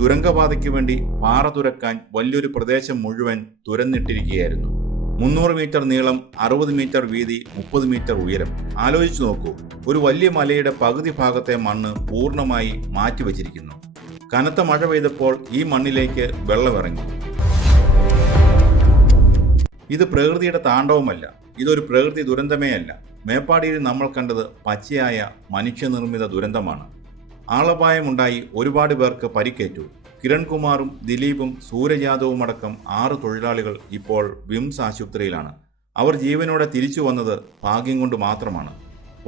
തുരങ്കപാതയ്ക്ക് വേണ്ടി പാറ തുരക്കാൻ വലിയൊരു പ്രദേശം മുഴുവൻ തുരന്നിട്ടിരിക്കുകയായിരുന്നു. 300 മീറ്റർ നീളം, 60 മീറ്റർ വീതി, 30 മീറ്റർ ഉയരം. ആലോചിച്ചു നോക്കൂ, ഒരു വലിയ മലയുടെ പകുതി ഭാഗത്തെ മണ്ണ് പൂർണ്ണമായി മാറ്റിവെച്ചിരിക്കുന്നു. കനത്ത മഴ പെയ്തപ്പോൾ ഈ മണ്ണിലേക്ക് വെള്ളമിറങ്ങി. ഇത് പ്രകൃതിയുടെ താണ്ഡവമല്ല, ഇതൊരു പ്രകൃതി ദുരന്തമേ അല്ല. മേപ്പാടിയിൽ നമ്മൾ കണ്ടത് പച്ചയായ മനുഷ്യനിർമ്മിത ദുരന്തമാണ്. ആളപായമുണ്ടായി, ഒരുപാട് പേർക്ക് പരിക്കേറ്റു. കിരൺകുമാറും ദിലീപും സൂരജ് യാദവും അടക്കം 6 തൊഴിലാളികൾ ഇപ്പോൾ വിംസ് ആശുപത്രിയിലാണ്. അവർ ജീവനോടെ തിരിച്ചു വന്നത് ഭാഗ്യം കൊണ്ട് മാത്രമാണ്.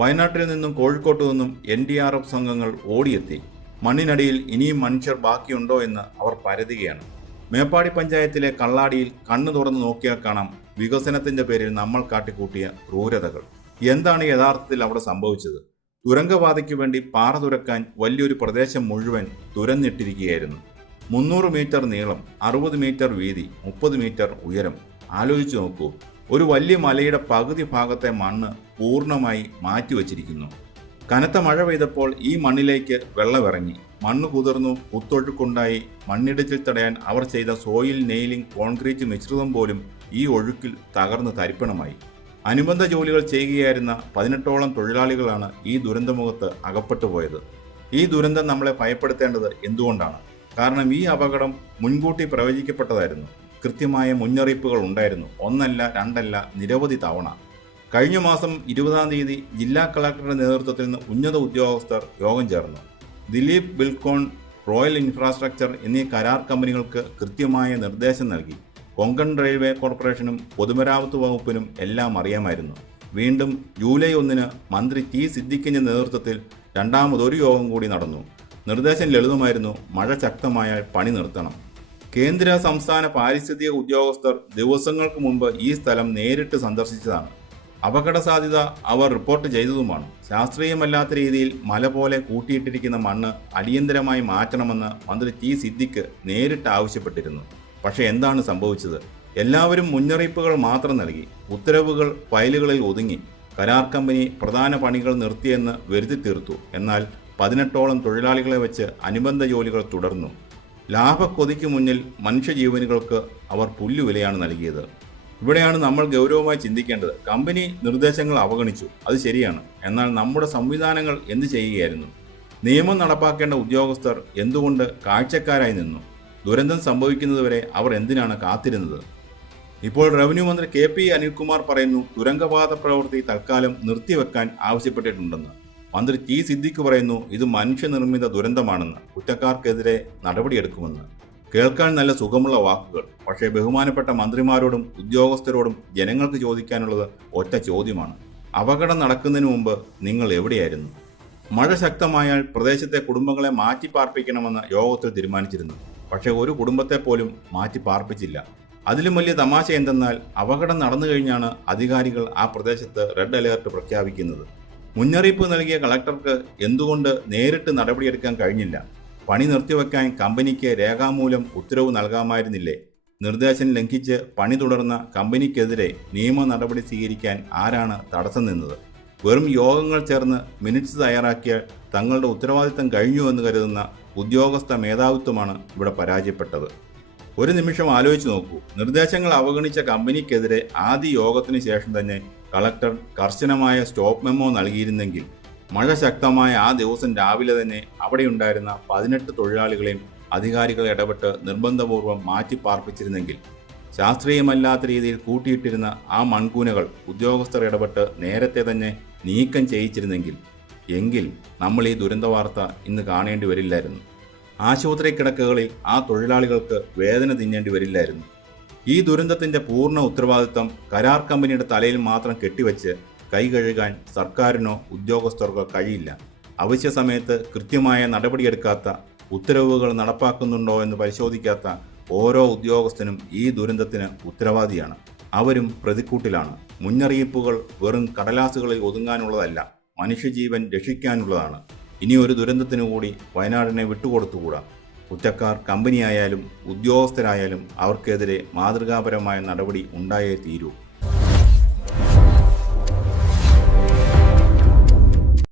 വയനാട്ടിൽ നിന്നും കോഴിക്കോട്ടു നിന്നും NDRF സംഘങ്ങൾ ഓടിയെത്തി. മണ്ണിനടിയിൽ ഇനിയും മനുഷ്യർ ബാക്കിയുണ്ടോ എന്ന് അവർ പരതുകയാണ്. മേപ്പാടി പഞ്ചായത്തിലെ കള്ളാടിയിൽ കണ്ണു തുറന്നു നോക്കിയാൽ കാണാം വികസനത്തിന്റെ പേരിൽ നമ്മൾ കാട്ടിക്കൂട്ടിയ ക്രൂരതകൾ. എന്താണ് യഥാർത്ഥത്തിൽ അവിടെ സംഭവിച്ചത്? തുരങ്കപാതയ്ക്ക് വേണ്ടി പാറ തുരക്കാൻ വലിയൊരു പ്രദേശം മുഴുവൻ തുരന്നിട്ടിരിക്കുകയായിരുന്നു. 300 മീറ്റർ നീളം, 60 മീറ്റർ വീതി, 30 മീറ്റർ ഉയരം. ആലോചിച്ചു നോക്കൂ, ഒരു വലിയ മലയുടെ പകുതി ഭാഗത്തെ മണ്ണ് പൂർണ്ണമായി മാറ്റിവെച്ചിരിക്കുന്നു. കനത്ത മഴ പെയ്തപ്പോൾ ഈ മണ്ണിലേക്ക് വെള്ളമിറങ്ങി. മണ്ണ് കുതിർന്നു, കുത്തൊഴുക്കുണ്ടായി. മണ്ണിടിച്ചിൽ തടയാൻ അവർ ചെയ്ത സോയിൽ നെയിലിംഗ് കോൺക്രീറ്റ് മിശ്രിതം പോലും ഈ ഒഴുക്കിൽ തകർന്ന് തരിപ്പണമായി. അനുബന്ധ ജോലികൾ ചെയ്യുകയായിരുന്ന 18ഓളം തൊഴിലാളികളാണ് ഈ ദുരന്തമുഖത്ത് അകപ്പെട്ടു പോയത്. ഈ ദുരന്തം നമ്മളെ ഭയപ്പെടുത്തേണ്ടത് എന്തുകൊണ്ടാണ്? കാരണം ഈ അപകടം മുൻകൂട്ടി പ്രവചിക്കപ്പെട്ടതായിരുന്നു. കൃത്യമായ മുന്നറിയിപ്പുകൾ ഉണ്ടായിരുന്നു. ഒന്നല്ല, രണ്ടല്ല, നിരവധി തവണ. കഴിഞ്ഞ മാസം 20-ാം തീയതി ജില്ലാ കളക്ടറുടെ നേതൃത്വത്തിൽ നിന്ന് ഉന്നത ഉദ്യോഗസ്ഥർ യോഗം ചേർന്നു. ദിലീപ് ബിൽകോൺ, റോയൽ ഇൻഫ്രാസ്ട്രക്ചർ എന്നീ കരാർ കമ്പനികൾക്ക് കൃത്യമായ നിർദ്ദേശം നൽകി. കൊങ്കൺ റെയിൽവേ കോർപ്പറേഷനും പൊതുമരാമത്ത് വകുപ്പിനും എല്ലാം അറിയാമായിരുന്നു. വീണ്ടും ജൂലൈ 1-ന് മന്ത്രി ടി സിദ്ദിഖിന്റെ നേതൃത്വത്തിൽ രണ്ടാമതൊരു യോഗം കൂടി നടന്നു. നിർദ്ദേശം ലളിതമായിരുന്നു: മഴ ശക്തമായാൽ പണി നിർത്തണം. കേന്ദ്ര സംസ്ഥാന പാരിസ്ഥിതിക ഉദ്യോഗസ്ഥർ ദിവസങ്ങൾക്ക് മുമ്പ് ഈ സ്ഥലം നേരിട്ട് സന്ദർശിച്ചതാണ്. അപകട സാധ്യത അവർ റിപ്പോർട്ട് ചെയ്തതുമാണ്. ശാസ്ത്രീയമല്ലാത്ത രീതിയിൽ മല പോലെ കൂട്ടിയിട്ടിരിക്കുന്ന മണ്ണ് അടിയന്തരമായി മാറ്റണമെന്ന് മന്ത്രി ടി സിദ്ദിഖ് നേരിട്ട് ആവശ്യപ്പെട്ടിരുന്നു. പക്ഷേ എന്താണ് സംഭവിച്ചത്? എല്ലാവരും മുന്നറിയിപ്പുകൾ മാത്രം നൽകി. ഉത്തരവുകൾ ഫയലുകളിൽ ഒതുങ്ങി. കരാർ കമ്പനി പ്രധാന പണികൾ നിർത്തിയെന്ന് വരുത്തി തീർത്തു. എന്നാൽ 18ഓളം തൊഴിലാളികളെ വെച്ച് അനുബന്ധ ജോലികൾ തുടർന്നു. ലാഭക്കൊതിക്ക് മുന്നിൽ മനുഷ്യജീവനുകൾക്ക് അവർ പുല്ലുവിലയാണ് നൽകിയത്. ഇവിടെയാണ് നമ്മൾ ഗൗരവമായി ചിന്തിക്കേണ്ടത്. കമ്പനി നിർദ്ദേശങ്ങൾ അവഗണിച്ചു, അത് ശരിയാണ്. എന്നാൽ നമ്മുടെ സംവിധാനങ്ങൾ എന്ത് ചെയ്യുകയായിരുന്നു? നിയമം നടപ്പാക്കേണ്ട ഉദ്യോഗസ്ഥർ എന്തുകൊണ്ട് കാഴ്ചക്കാരായി നിന്നു? ദുരന്തം സംഭവിക്കുന്നതുവരെ അവർ എന്തിനാണ് കാത്തിരുന്നത്? ഇപ്പോൾ റവന്യൂ മന്ത്രി KP അനിൽകുമാർ പറയുന്നു തുരങ്കപാത പ്രവൃത്തി തൽക്കാലം നിർത്തിവെക്കാൻ ആവശ്യപ്പെട്ടിട്ടുണ്ടെന്ന്. മന്ത്രി ടി സിദ്ദിഖ് പറയുന്നു ഇത് മനുഷ്യനിർമ്മിത ദുരന്തമാണെന്ന്, കുറ്റക്കാർക്കെതിരെ നടപടിയെടുക്കുമെന്ന്. കേൾക്കാൻ നല്ല സുഖമുള്ള വാക്കുകൾ. പക്ഷേ ബഹുമാനപ്പെട്ട മന്ത്രിമാരോടും ഉദ്യോഗസ്ഥരോടും ജനങ്ങൾക്ക് ചോദിക്കാനുള്ളത് ഒറ്റ ചോദ്യമാണ്: അപകടം നടക്കുന്നതിന് മുമ്പ് നിങ്ങൾ എവിടെയായിരുന്നു? മഴ ശക്തമായാൽ പ്രദേശത്തെ കുടുംബങ്ങളെ മാറ്റിപ്പാർപ്പിക്കണമെന്ന് യോഗത്തിൽ തീരുമാനിച്ചിരുന്നു. പക്ഷേ ഒരു കുടുംബത്തെ പോലും മാറ്റിപ്പാർപ്പിച്ചില്ല. അതിലും വലിയ തമാശ എന്തെന്നാൽ അപകടം നടന്നു കഴിഞ്ഞാണ് അധികാരികൾ ആ പ്രദേശത്ത് റെഡ് അലേർട്ട് പ്രഖ്യാപിക്കുന്നത്. മുന്നറിയിപ്പ് നൽകിയ കളക്ടർക്ക് എന്തുകൊണ്ട് നേരിട്ട് നടപടിയെടുക്കാൻ കഴിഞ്ഞില്ല? പണി നിർത്തിവെക്കാൻ കമ്പനിക്ക് രേഖാമൂലം ഉത്തരവ് നൽകാമായിരുന്നില്ലേ? നിർദ്ദേശം ലംഘിച്ച് പണി തുടർന്ന കമ്പനിക്കെതിരെ നിയമ നടപടി സ്വീകരിക്കാൻ ആരാണ് തടസ്സം നിന്നത്? വെറും യോഗങ്ങൾ ചേർന്ന് മിനിറ്റ്സ് തയ്യാറാക്കിയാൽ തങ്ങളുടെ ഉത്തരവാദിത്തം കഴിഞ്ഞു എന്ന് കരുതുന്ന ഉദ്യോഗസ്ഥ മേധാവിത്വമാണ് ഇവിടെ പരാജയപ്പെട്ടത്. ഒരു നിമിഷം ആലോചിച്ച് നോക്കൂ. നിർദ്ദേശങ്ങൾ അവഗണിച്ച കമ്പനിക്കെതിരെ ആദ്യ യോഗത്തിന് ശേഷം തന്നെ കളക്ടർ കർശനമായ സ്റ്റോപ്പ് മെമ്മോ നൽകിയിരുന്നെങ്കിൽ, മഴ ശക്തമായ ആ ദിവസം രാവിലെ തന്നെ അവിടെയുണ്ടായിരുന്ന 18 തൊഴിലാളികളെയും അധികാരികൾ ഇടപെട്ട് നിർബന്ധപൂർവ്വം മാറ്റിപ്പാർപ്പിച്ചിരുന്നെങ്കിൽ, ശാസ്ത്രീയമല്ലാത്ത രീതിയിൽ കൂട്ടിയിട്ടിരുന്ന ആ മൺകൂനകൾ ഉദ്യോഗസ്ഥർ ഇടപെട്ട് നേരത്തെ തന്നെ നീക്കം ചെയ്യിച്ചിരുന്നെങ്കിൽ, എങ്കിൽ നമ്മൾ ഈ ദുരന്ത വാർത്ത ഇന്ന് കാണേണ്ടി വരില്ലായിരുന്നു. ആശുപത്രി കിടക്കകളിൽ ആ തൊഴിലാളികൾക്ക് വേദന തിന്നേണ്ടി വരില്ലായിരുന്നു. ഈ ദുരന്തത്തിൻ്റെ പൂർണ്ണ ഉത്തരവാദിത്തം കരാർ കമ്പനിയുടെ തലയിൽ മാത്രം കെട്ടിവെച്ച് കൈ കഴുകാൻ സർക്കാരിനോ ഉദ്യോഗസ്ഥർക്കോ കഴിയില്ല. അവശ്യ സമയത്ത് കൃത്യമായ നടപടിയെടുക്കാത്ത, ഉത്തരവുകൾ നടപ്പാക്കുന്നുണ്ടോ എന്ന് പരിശോധിക്കാത്ത ഓരോ ഉദ്യോഗസ്ഥനും ഈ ദുരന്തത്തിന് ഉത്തരവാദിയാണ്. അവരും പ്രതിക്കൂട്ടിലാണ്. മുന്നറിയിപ്പുകൾ വെറും കടലാസുകളിൽ ഒതുങ്ങാനുള്ളതല്ല, മനുഷ്യജീവൻ രക്ഷിക്കാനുള്ളതാണ്. ഇനി ഒരു ദുരന്തത്തിനു കൂടി വയനാടിനെ വിട്ടുകൊടുത്തുകൂടാ. കുറ്റക്കാർ കമ്പനിയായാലും ഉദ്യോഗസ്ഥരായാലും അവർക്കെതിരെ മാതൃകാപരമായ നടപടി ഉണ്ടായേ തീരൂ.